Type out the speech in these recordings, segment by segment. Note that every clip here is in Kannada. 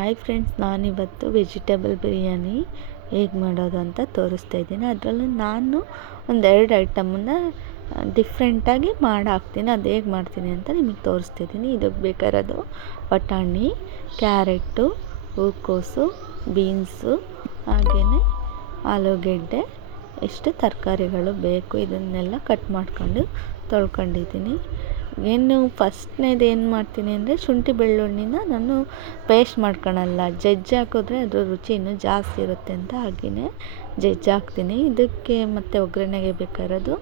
ಹಾಯ್ ಫ್ರೆಂಡ್ಸ್, ನಾನಿವತ್ತು ವೆಜಿಟೇಬಲ್ ಬಿರಿಯಾನಿ ಹೇಗೆ ಮಾಡೋದು ಅಂತ ತೋರಿಸ್ತಾ ಇದ್ದೀನಿ. ಅದರಲ್ಲೂ ನಾನು ಒಂದೆರಡು ಐಟಮನ್ನು ಡಿಫ್ರೆಂಟಾಗಿ ಹಾಕ್ತೀನಿ. ಅದು ಹೇಗೆ ಮಾಡ್ತೀನಿ ಅಂತ ನಿಮಗೆ ತೋರಿಸ್ತಿದ್ದೀನಿ. ಇದಕ್ಕೆ ಬೇಕಾಗಿರೋದು ಬಟಾಣಿ, ಕ್ಯಾರೆಟು, ಹೂಕೋಸು, ಬೀನ್ಸು, ಹಾಗೆಯೇ ಆಲೂಗೆಡ್ಡೆ, ಎಷ್ಟು ತರಕಾರಿಗಳು ಬೇಕು ಇದನ್ನೆಲ್ಲ ಕಟ್ ಮಾಡ್ಕೊಂಡು ತೊಳ್ಕೊಂಡಿದ್ದೀನಿ. ಫಸ್ಟ್ನೇದು ಏನು ಮಾಡ್ತೀನಿ ಅಂದರೆ ಶುಂಠಿ ಬೆಳ್ಳುಳ್ಳಿನ ನಾನು ಪೇಸ್ಟ್ ಮಾಡ್ಕೊಳಲ್ಲ, ಜಜ್ಜಿ ಹಾಕಿದ್ರೆ ಅದ್ರ ರುಚಿ ಇನ್ನೂ ಜಾಸ್ತಿ ಇರುತ್ತೆ ಅಂತ ಹಾಗೆಯೇ ಜಜ್ಜಿ ಹಾಕ್ತೀನಿ. ಇದಕ್ಕೆ ಮತ್ತು ಒಗ್ಗರಣೆಗೆ ಬೇಕಾಗಿರೋದು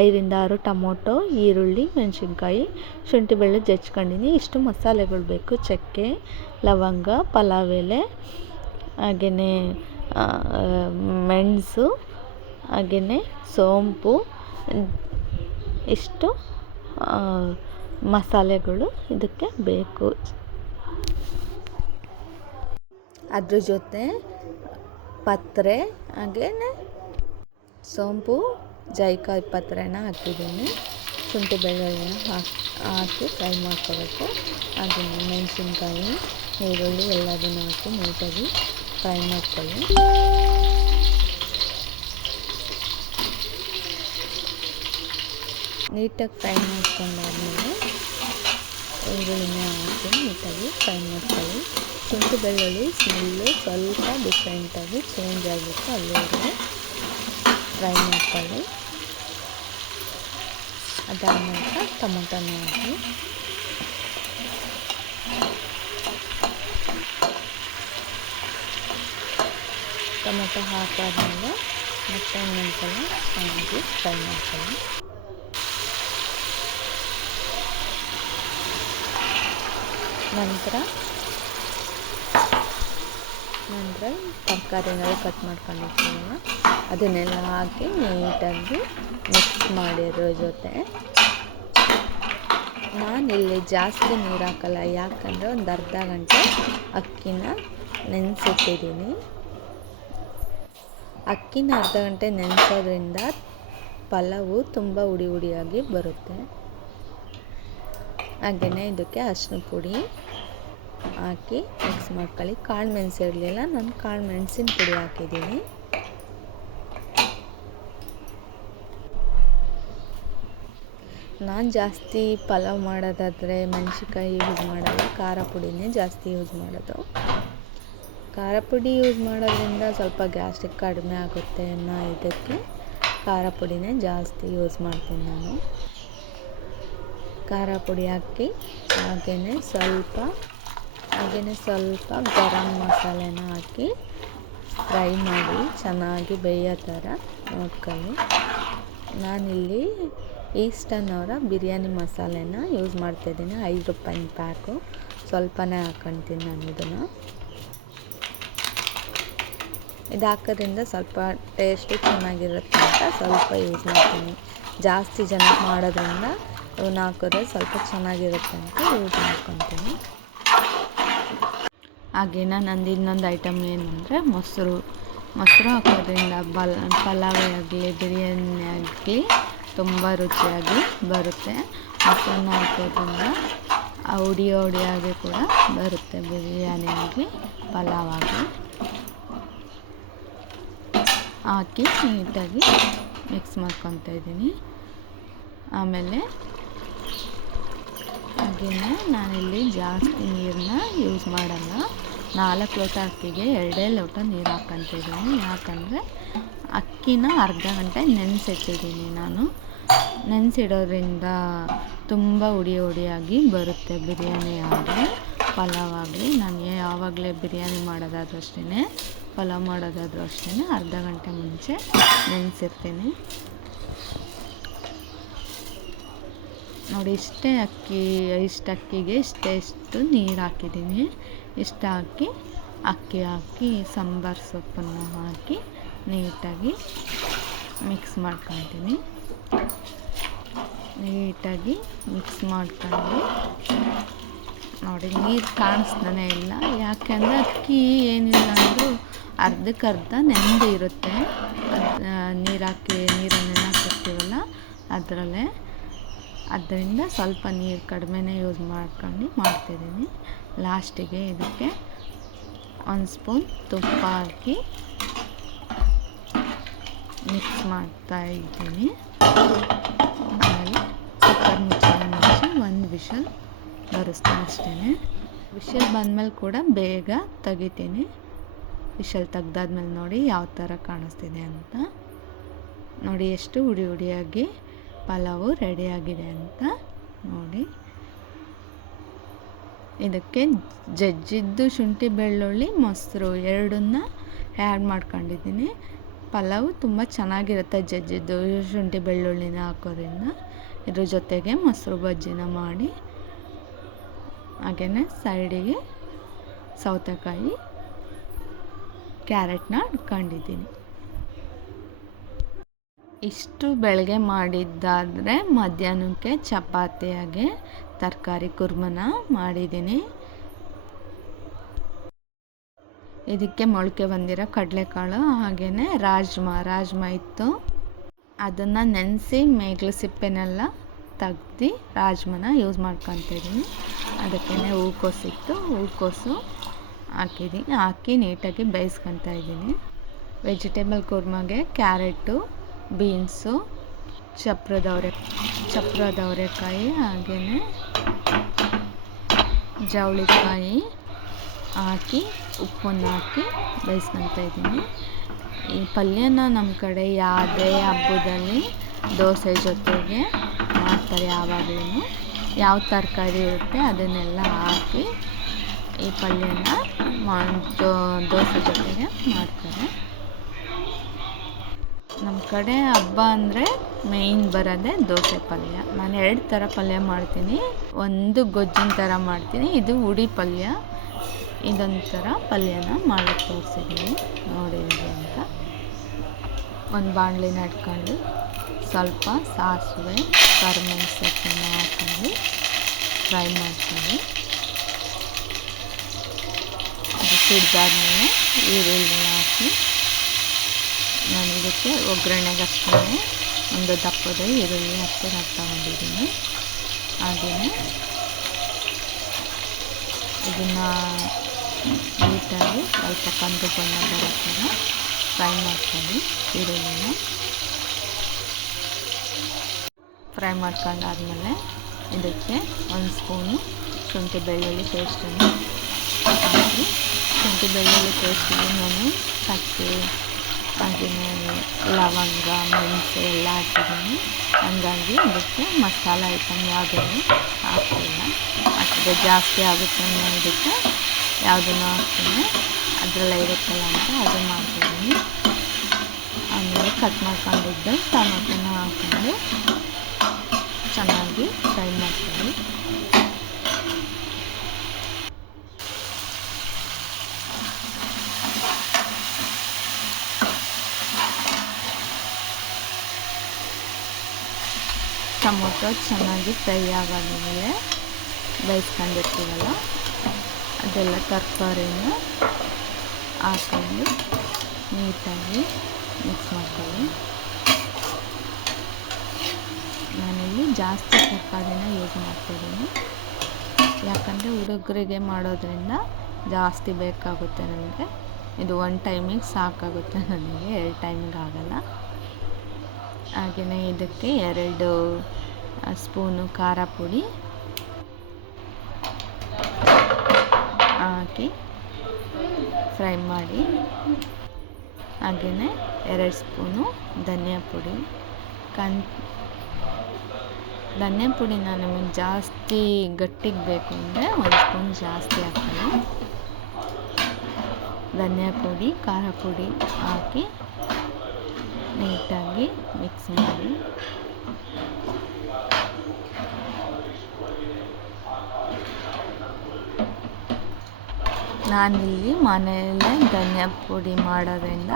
5ರಿಂದ 6 ಟೊಮೊಟೊ, ಈರುಳ್ಳಿ, ಮೆಣಸಿನ್ಕಾಯಿ, ಶುಂಠಿ ಬೆಳ್ಳುಳ್ಳಿ ಜಜ್ಕೊಂಡಿನಿ. ಇಷ್ಟು ಮಸಾಲೆಗಳು ಬೇಕು: ಚಕ್ಕೆ, ಲವಂಗ, ಪಲಾವ್ ಎಲೆ, ಹಾಗೆಯೇ ಮೆಣಸು, ಹಾಗೆಯೇ ಸೋಂಪು, ಇಷ್ಟು ಮಸಾಲೆಗಳು ಇದಕ್ಕೆ ಬೇಕು. ಅದ್ರ ಜೊತೆ ಪತ್ರೆ, ಹಾಗೆಯೇ ಸೋಂಪು, ಜಾಯಿಕಾಯಿ ಪತ್ರೆನ ಹಾಕಿದ್ದೀನಿ. ಶುಂಠಿ ಬೆಳ್ಳುಳ್ಳಿನ ಹಾಕಿ ಫ್ರೈ ಮಾಡ್ಕೋಬೇಕು. ಹಾಗೆಯೇ ಮೆಣಸಿನ್ಕಾಯಿ, ಈರುಳ್ಳಿ ಎಲ್ಲದನ್ನು ಹಾಕಿ ನೀಟಾಗಿ ಫ್ರೈ ಮಾಡ್ಕೊಳ್ಳಿ. ನೀಟಾಗಿ ಫ್ರೈ ಮಾಡ್ಕೊಂಡಾದ್ಮೇಲೆ ಈರುಳ್ಳಿನ ಹಾಕಿ ನೀಟಾಗಿ ಫ್ರೈ ಮಾಡ್ಕೊಳ್ಳಿ. ಶುಂಠಿ ಬೆಳ್ಳುಳ್ಳಿ ಸ್ಮೆಲ್ಲು ಸ್ವಲ್ಪ ಡಿಫ್ರೆಂಟಾಗಿ ಚೇಂಜ್ ಆಗಬೇಕು, ಅಲ್ಲಿವರೆಗೆ ಫ್ರೈ ಮಾಡ್ಕೊಳ್ಳಿ. ಅದಾದ ನಂತರ ಟೊಮೊಟೊನ ಹಾಕಿ ಟೊಮೊಟೊ ಹಾಕಾದ್ಮೇಲೆ ಮತ್ತೆ ಇನ್ನೊಂದ್ಸಲ ಚೆನ್ನಾಗಿ ಫ್ರೈ ಮಾಡ್ಕೊಳ್ಳಿ. ನಂತರ ತರಕಾರಿನೆಲ್ಲ ಕಟ್ ಮಾಡ್ಕೊಂಡಿರ್ತೀವಲ್ಲ ಅದನ್ನೆಲ್ಲ ಹಾಕಿ ನೀಟಾಗಿ ಮಿಕ್ಸ್ ಮಾಡಿರೋ ಜೊತೆ ನಾನಿಲ್ಲಿ ಜಾಸ್ತಿ ನೀರು ಹಾಕಲ್ಲ, ಯಾಕಂದರೆ ಒಂದು ಅರ್ಧ ಗಂಟೆ ಅಕ್ಕಿನ ನೆನೆಸಿಟ್ಟಿದ್ದೀನಿ. ಅಕ್ಕಿನ ಅರ್ಧ ಗಂಟೆ ನೆನೆಸೋದ್ರಿಂದ ಪಲಾವು ತುಂಬ ಹುಡಿಯಾಗಿ ಬರುತ್ತೆ. ಹಾಗೆಯೇ ಇದಕ್ಕೆ ಅರಿಶಿನ ಪುಡಿ ಹಾಕಿ ಮಿಕ್ಸ್ ಮಾಡ್ಕೊಳ್ಳಿ. ಕಾಳು ಮೆಣಸು ಇರಲಿಲ್ಲ, ನಾನು ಕಾಳು ಮೆಣಸಿನ ಪುಡಿ ಹಾಕಿದ್ದೀನಿ. ನಾನು ಜಾಸ್ತಿ ಪಲಾವ್ ಮಾಡೋದಾದರೆ ಮೆಣಸಿನ್ಕಾಯಿ ಯೂಸ್ ಮಾಡಲ್ಲ, ಖಾರ ಪುಡಿನೇ ಜಾಸ್ತಿ ಯೂಸ್ ಮಾಡೋದು. ಖಾರ ಪುಡಿ ಯೂಸ್ ಮಾಡೋದ್ರಿಂದ ಸ್ವಲ್ಪ ಗ್ಯಾಸ್ಟ್ರಿಕ್ ಕಡಿಮೆ ಆಗುತ್ತೆ ಅನ್ನೋ ಇದಕ್ಕೆ ಖಾರ ಪುಡಿನೇ ಜಾಸ್ತಿ ಯೂಸ್ ಮಾಡ್ತೀನಿ ನಾನು. ಖಾರ ಪುಡಿ ಹಾಕಿ ಹಾಗೆಯೇ ಸ್ವಲ್ಪ ಗರಂ ಮಸಾಲೆನ ಹಾಕಿ ಫ್ರೈ ಮಾಡಿ ಚೆನ್ನಾಗಿ ಬೇಯೋ ಥರ ನೋಡ್ಕೊಳ್ಳಿ. ನಾನಿಲ್ಲಿ ಈಸ್ಟರ್ನ್ ಅವರ ಬಿರಿಯಾನಿ ಮಸಾಲೆನ ಯೂಸ್ ಮಾಡ್ತಾಯಿದ್ದೀನಿ, 5 ರೂಪಾಯಿ ಪ್ಯಾಕು. ಸ್ವಲ್ಪನೇ ಹಾಕ್ಕೊಳ್ತೀನಿ ನಾನು ಇದನ್ನು. ಇದು ಹಾಕೋದ್ರಿಂದ ಸ್ವಲ್ಪ ಟೇಸ್ಟು ಚೆನ್ನಾಗಿರುತ್ತೆ ಅಂತ ಸ್ವಲ್ಪ ಯೂಸ್ ಮಾಡ್ತೀನಿ. ಜಾಸ್ತಿ ಜನಕ್ಕೆ ಮಾಡೋದ್ರಿಂದ ಇವನ್ನ ಹಾಕಿದ್ರೆ ಸ್ವಲ್ಪ ಚೆನ್ನಾಗಿರುತ್ತೆ ಅಂತ ಯೂಸ್ ಮಾಡ್ಕೊತೀನಿ. ಹಾಗೆಯೇ ನಂದು ಇನ್ನೊಂದು ಐಟಮ್ ಏನಂದರೆ ಮೊಸರು ಹಾಕೋದ್ರಿಂದ ಪಲಾವೇ ಆಗಲಿ ಬಿರಿಯಾನಿ ಆಗಲಿ ತುಂಬ ರುಚಿಯಾಗಿ ಬರುತ್ತೆ. ಮೊಸರನ್ನ ಹಾಕೋದ್ರಿಂದ ಹುಡಿಯಾಗಿ ಕೂಡ ಬರುತ್ತೆ ಬಿರಿಯಾನಿ ಆಗಲಿ ಪಲಾವ್ ಆಗಲಿ. ಹಾಕಿ ನೀಟಾಗಿ ಮಿಕ್ಸ್ ಮಾಡ್ಕೊತಾ ಇದ್ದೀನಿ. ಆಮೇಲೆ ಹಾಗೆಯೇ ನಾನಿಲ್ಲಿ ಜಾಸ್ತಿ ನೀರನ್ನ ಯೂಸ್ ಮಾಡಲ್ಲ, 4 ಲೋಟ ಅಕ್ಕಿಗೆ 2 ಲೋಟ ನೀರು ಹಾಕ್ಕೊತಿದ್ದೀನಿ. ಯಾಕಂದರೆ ಅಕ್ಕಿನ ಅರ್ಧ ಗಂಟೆ ನೆನೆಸಿಟ್ಟಿದ್ದೀನಿ ನಾನು. ನೆನೆಸಿಡೋದ್ರಿಂದ ತುಂಬ ಹುಡಿಯಾಗಿ ಬರುತ್ತೆ ಬಿರಿಯಾನಿ ಆಗಲಿ ಪಲಾವ್ ಆಗಲಿ. ನಾನು ಯಾವಾಗಲೇ ಬಿರಿಯಾನಿ ಮಾಡೋದಾದ್ರೂ ಅಷ್ಟೇ, ಪಲಾವ್ ಮಾಡೋದಾದ್ರೂ ಅಷ್ಟೇ ಅರ್ಧ ಗಂಟೆ ಮುಂಚೆ ನೆನೆಸಿರ್ತೀನಿ. ನೋಡಿ, ಇಷ್ಟು ಅಕ್ಕಿಗೆ ಇಷ್ಟು ನೀರು ಹಾಕಿದ್ದೀನಿ. ಇಷ್ಟು ಹಾಕಿ ಅಕ್ಕಿ ಹಾಕಿ ಸಾಂಬಾರು ಸೊಪ್ಪನ್ನು ಹಾಕಿ ನೀಟಾಗಿ ಮಿಕ್ಸ್ ಮಾಡ್ಕೊತೀನಿ. ನೀಟಾಗಿ ಮಿಕ್ಸ್ ಮಾಡ್ಕೊಂಡು ನೋಡಿ, ನೀರು ಕಾಣಿಸ್ತಾನೆ ಇಲ್ಲ, ಯಾಕೆಂದರೆ ಅಕ್ಕಿ ಏನಿಲ್ಲ ಅಂದರೂ ಅರ್ಧಕ್ಕರ್ಧ ನೆಂದು ಇರುತ್ತೆ. ನೀರನ್ನು ನೆನೆಸಿರ್ತೀವಲ್ಲ ಅದರಲ್ಲೇ, ಅದರಿಂದ ಸ್ವಲ್ಪ ನೀರು ಕಡಿಮೆನೇ ಯೂಸ್ ಮಾಡ್ಕೊಂಡು ಮಾಡ್ತಿದ್ದೀನಿ. ಲಾಸ್ಟಿಗೆ ಇದಕ್ಕೆ 1 ಸ್ಪೂನ್ ತುಪ್ಪ ಹಾಕಿ ಮಿಕ್ಸ್ ಮಾಡ್ತಾ ಇದ್ದೀನಿ. ಆಮೇಲೆ ಕುಕ್ಕರ್ ಮುಚ್ಚಿ 1 ವಿಷಲ್ ಬರಿಸ್ತೀನಿ ಅಷ್ಟೇ. ವಿಷಲ್ ಬಂದಮೇಲೆ ಕೂಡ ಬೇಗ ತೆಗಿತೀನಿ. ವಿಷಲ್ ತೆಗ್ದಾದ್ಮೇಲೆ ನೋಡಿ ಯಾವ ಥರ ಕಾಣಿಸ್ತಿದೆ ಅಂತ. ನೋಡಿ ಎಷ್ಟು ಹುಡಿ ಹುಡಿಯಾಗಿ ಪಲಾವು ರೆಡಿಯಾಗಿದೆ ಅಂತ ನೋಡಿ. ಇದಕ್ಕೆ ಜಜ್ಜಿದ್ದು ಶುಂಠಿ ಬೆಳ್ಳುಳ್ಳಿ ಮೊಸರು ಎರಡನ್ನ ಆ್ಯಡ್ ಮಾಡ್ಕೊಂಡಿದ್ದೀನಿ. ಪಲಾವು ತುಂಬ ಚೆನ್ನಾಗಿರುತ್ತೆ ಜಜ್ಜಿದ್ದು ಶುಂಠಿ ಬೆಳ್ಳುಳ್ಳಿನ ಹಾಕೋದ್ರಿಂದ. ಇದ್ರ ಜೊತೆಗೆ ಮೊಸರು ಬಜ್ಜಿನ ಮಾಡಿ ಹಾಗೆಯೇ ಸೈಡಿಗೆ ಸೌತೆಕಾಯಿ ಕ್ಯಾರೆಟ್ನ ಇಟ್ಕೊಂಡಿದ್ದೀನಿ. ಇಷ್ಟು ಬೆಳಗ್ಗೆ ಮಾಡಿದ್ದಾದರೆ ಮಧ್ಯಾಹ್ನಕ್ಕೆ ಚಪಾತಿಯಾಗೆ ತರಕಾರಿ ಕುರ್ಮನ ಮಾಡಿದ್ದೀನಿ. ಇದಕ್ಕೆ ಮೊಳಕೆ ಬಂದಿರೋ ಕಡಲೆಕಾಳು ಹಾಗೆಯೇ ರಾಜ್ಮಾ ಇತ್ತು, ಅದನ್ನು ನೆನೆಸಿ ಮೇಗ್ಲು ಸಿಪ್ಪೆನೆಲ್ಲ ತೆಗ್ದು ರಾಜ್ಮನ ಯೂಸ್ ಮಾಡ್ಕೊತಿದ್ದೀನಿ. ಅದಕ್ಕೇ ಹೂಕೋಸಿತ್ತು, ಹೂಕೋಸು ಹಾಕಿ ನೀಟಾಗಿ ಬೇಯಿಸ್ಕೊತಾ ಇದ್ದೀನಿ. ವೆಜಿಟೇಬಲ್ ಕುರ್ಮಗೆ ಕ್ಯಾರೆಟು, ಬೀನ್ಸು, ಚಪ್ರದ ಅವರೆಕಾಯಿ ಹಾಗೆಯೇ ಜವಳಿಕಾಯಿ ಹಾಕಿ ಉಪ್ಪನ್ನು ಹಾಕಿ ಬೇಯಿಸ್ಕೊತಾ ಇದ್ದೀನಿ. ಈ ಪಲ್ಯನ ನಮ್ಮ ಕಡೆ ಯಾವುದೇ ಹಬ್ಬದಲ್ಲಿ ದೋಸೆ ಜೊತೆಗೆ ಮಾಡ್ತಾರೆ. ಯಾವಾಗಲೂ ಯಾವ ತರಕಾರಿ ಇರುತ್ತೆ ಅದನ್ನೆಲ್ಲ ಹಾಕಿ ಈ ಪಲ್ಯನ ದೋಸೆ ಜೊತೆಗೆ ಮಾಡ್ತಾರೆ. ನಮ್ಮ ಕಡೆ ಹಬ್ಬ ಅಂದರೆ ಮೇಯ್ನ್ ಬರೋದೇ ದೋಸೆ ಪಲ್ಯ. ನಾನು 2 ಥರ ಪಲ್ಯ ಮಾಡ್ತೀನಿ. ಒಂದು ಗೊಜ್ಜಿನ ಥರ ಮಾಡ್ತೀನಿ, ಇದು ಹುಡಿ ಪಲ್ಯ. ಇದೊಂಥರ ಪಲ್ಯನ ಮಾಡೋಕ್ಕೆ ತೋರಿಸಿದ್ದೀನಿ ನೋಡಿದ್ರಿ ಅಂತ. ಒಂದು ಬಾಣಲಿನ ಇಟ್ಕೊಂಡು ಸ್ವಲ್ಪ ಸಾಸಿವೆ ಕರಿಮೆಣಸನ್ನು ಹಾಕೊಂಡು ಫ್ರೈ ಮಾಡ್ತೀನಿ. ಅದು ಸಿಡ್ದಾದ್ಮೇಲೆ ಈರುಳ್ಳಿ ಹಾಕಿ ನಾನು ಇದಕ್ಕೆ ಒಗ್ಗರಣೆಗೆ ಅಷ್ಟೇ ಒಂದು ದಪ್ಪದ ಈರುಳ್ಳಿ ಹಾಕ್ಕೊಂಡಿದ್ದೀನಿ. ಹಾಗೆಯೇ ಇದನ್ನು ನೀಟಾಗಿ ಸ್ವಲ್ಪ ಕಂದು ಬಣ್ಣ ಬರೋ ಥರ ಫ್ರೈ ಮಾಡ್ಕೊಂಡು ಈರುಳ್ಳಿನ ಫ್ರೈ ಮಾಡ್ಕೊಂಡಾದ್ಮೇಲೆ ಇದಕ್ಕೆ 1 ಸ್ಪೂನು ಶುಂಠಿ ಬೆಳ್ಳುಳ್ಳಿ ಪೇಸ್ಟನ್ನು ಹಾಕಿ, ಶುಂಠಿ ಬೆಳ್ಳುಳ್ಳಿ ಪೇಸ್ಟಿಗೆ ನಾನು ಚಕ್ಕೆ ಹಾಗೆಯೇ ಲವಂಗ ಮೆಣಸು ಎಲ್ಲ ಹಾಕಿದ್ದೀನಿ. ಹಂಗಾಗಿ ಇದಕ್ಕೆ ಮಸಾಲೆ ಐಟಮ್ ಯಾವುದನ್ನು ಹಾಕ್ತಿಲ್ಲ. ಹಾಕಿದ್ರೆ ಜಾಸ್ತಿ ಆಗುತ್ತೆ ಅನ್ನೋ ಇದಕ್ಕೆ ಯಾವುದನ್ನು ಹಾಕ್ತೀನಿ, ಅದರಲ್ಲೇ ಇರುತ್ತಲ್ಲ ಅಂತ ಅದನ್ನು ಮಾಡ್ತಿದ್ದೀನಿ. ಆಮೇಲೆ ಕಟ್ ಮಾಡ್ಕೊಂಡಿದ್ದೆ ಟೊಮೊಟೊನ ಹಾಕ್ಕೊಂಡು ಚೆನ್ನಾಗಿ ಫ್ರೈ ಮಾಡ್ತೀನಿ. ಟೊಮೊಟೊ ಚೆನ್ನಾಗಿ ಫ್ರೈ ಆಗಾದ್ಮೇಲೆ ಬೇಯಿಸ್ಕೊಂಡಿರ್ತೀವಲ್ಲ ಅದೆಲ್ಲ ತರಕಾರಿನ ಹಾಕೊಂಡು ನೀಟಾಗಿ ಮಿಕ್ಸ್ ಮಾಡ್ಕೊಳ್ಳಿ. ನಾನಿಲ್ಲಿ ಜಾಸ್ತಿ ತರಕಾರಿನ ಯೂಸ್ ಮಾಡ್ತಿದ್ದೀನಿ, ಯಾಕಂದರೆ ಹುಡುಗರಿಗೆ ಮಾಡೋದ್ರಿಂದ ಜಾಸ್ತಿ ಬೇಕಾಗುತ್ತೆ ನನಗೆ. ಇದು 1 ಟೈಮಿಗೆ ಸಾಕಾಗುತ್ತೆ ನನಗೆ, 2 ಟೈಮಿಗೆ ಆಗೋಲ್ಲ. ಹಾಗೆಯೇ ಇದಕ್ಕೆ 2 ಸ್ಪೂನು ಖಾರ ಪುಡಿ ಹಾಕಿ ಫ್ರೈ ಮಾಡಿ, ಹಾಗೆಯೇ 2 ಸ್ಪೂನು ಧನಿಯಾ ಪುಡಿ. ಧನಿಯಾ ಪುಡಿನ ನಮಗೆ ಜಾಸ್ತಿ ಗಟ್ಟಿಗೆ ಬೇಕು ಅಂದರೆ 1 ಸ್ಪೂನ್ ಜಾಸ್ತಿ ಹಾಕ್ತೀನಿ. ಧನಿಯಾ ಪುಡಿ ಖಾರ ಪುಡಿ ಹಾಕಿ ನೀಟಾಗಿ ಮಿಕ್ಸ್ ಮಾಡಿ ನಾನಿಲ್ಲಿ ಮನೆಯಲ್ಲೇ ಧನಿಯಾ ಪುಡಿ ಮಾಡೋದ್ರಿಂದ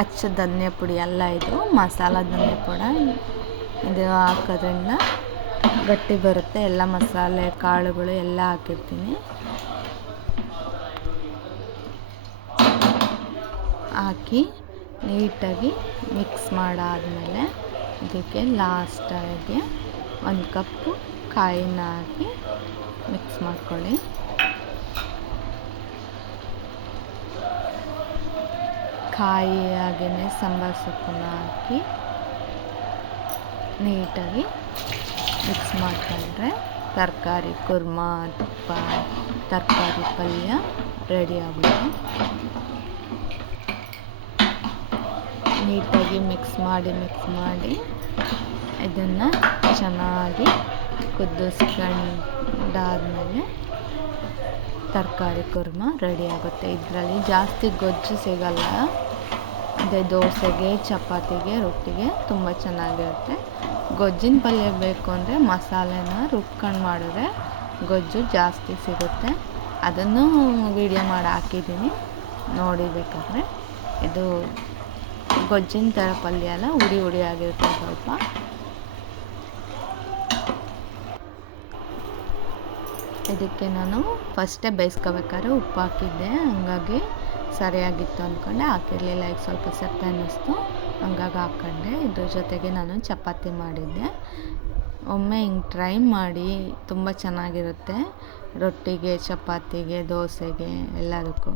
ಅಚ್ಚ ಧನಿಯಾ ಪುಡಿ ಅಲ್ಲ, ಇದು ಮಸಾಲ ಧನಿಯಾ ಪುಡಿ. ಇದು ಹಾಕೋದ್ರಿಂದ ಗಟ್ಟಿ ಬರುತ್ತೆ. ಎಲ್ಲ ಮಸಾಲೆ ಕಾಳುಗಳು ಎಲ್ಲ ಹಾಕಿರ್ತೀನಿ. ಹಾಕಿ ನೀಟಾಗಿ ಮಿಕ್ಸ್ ಮಾಡಾದಮೇಲೆ ಇದಕ್ಕೆ ಲಾಸ್ಟಾಗಿ 1 ಕಪ್ಪು ಕಾಯಿನ ಹಾಕಿ ಮಿಕ್ಸ್ ಮಾಡ್ಕೊಳ್ಳಿ. ಕಾಯಿ ಹಾಗೆಯೇ ಸಾಂಬಾರು ಸೊಪ್ಪನ್ನು ಹಾಕಿ ನೀಟಾಗಿ ಮಿಕ್ಸ್ ಮಾಡಿಕೊಂಡ್ರೆ ತರಕಾರಿ ಕುರ್ಮಾ ತುಪ್ಪ ತರಕಾರಿ ಪಲ್ಯ ರೆಡಿ ಆಗುತ್ತೆ. ನೀಟಾಗಿ ಮಿಕ್ಸ್ ಮಾಡಿ ಇದನ್ನು ಚೆನ್ನಾಗಿ ಕುದಿಸ್ಕೊಂಡಾದ್ಮೇಲೆ ತರಕಾರಿ ಕುರ್ಮ ರೆಡಿ ಆಗುತ್ತೆ. ಇದರಲ್ಲಿ ಜಾಸ್ತಿ ಗೊಜ್ಜು ಸಿಗಲ್ಲ. ಅದೇ ದೋಸೆಗೆ ಚಪಾತಿಗೆ ರೊಟ್ಟಿಗೆ ತುಂಬ ಚೆನ್ನಾಗಿರುತ್ತೆ. ಗೊಜ್ಜಿನ ಪಲ್ಯ ಬೇಕು ಅಂದರೆ ಮಸಾಲೆನ ರುಬ್ಕೊಂಡು ಮಾಡಿದ್ರೆ ಗೊಜ್ಜು ಜಾಸ್ತಿ ಸಿಗುತ್ತೆ. ಅದನ್ನು ವೀಡಿಯೋ ಮಾಡಿ ಹಾಕಿದ್ದೀನಿ ನೋಡಿ ಬೇಕಾದರೆ. ಇದು ಗೊಜ್ಜಿನ ಥರ ಪಲ್ಯ ಅಲ್ಲ, ಹುಡಿ ಆಗಿರುತ್ತೆ ಸ್ವಲ್ಪ. ಇದಕ್ಕೆ ನಾನು ಫಸ್ಟೇ ಬೇಯಿಸ್ಕೋಬೇಕಾದ್ರೆ ಉಪ್ಪು ಹಾಕಿದ್ದೆ, ಹಂಗಾಗಿ ಸರಿಯಾಗಿತ್ತು ಅಂದ್ಕೊಂಡೆ. ಹಾಕಿರಲಿಲ್ಲ, ಈಗ ಸ್ವಲ್ಪ ಸಪ್ಪೆ ಅನ್ನಿಸ್ತು, ಹಂಗಾಗಿ ಹಾಕ್ಕೊಂಡೆ. ಇದ್ರ ಜೊತೆಗೆ ನಾನು ಚಪಾತಿ ಮಾಡಿದ್ದೆ. ಒಮ್ಮೆ ಹಿಂಗೆ ಟ್ರೈ ಮಾಡಿ, ತುಂಬ ಚೆನ್ನಾಗಿರುತ್ತೆ ರೊಟ್ಟಿಗೆ ಚಪಾತಿಗೆ ದೋಸೆಗೆ ಎಲ್ಲದಕ್ಕೂ.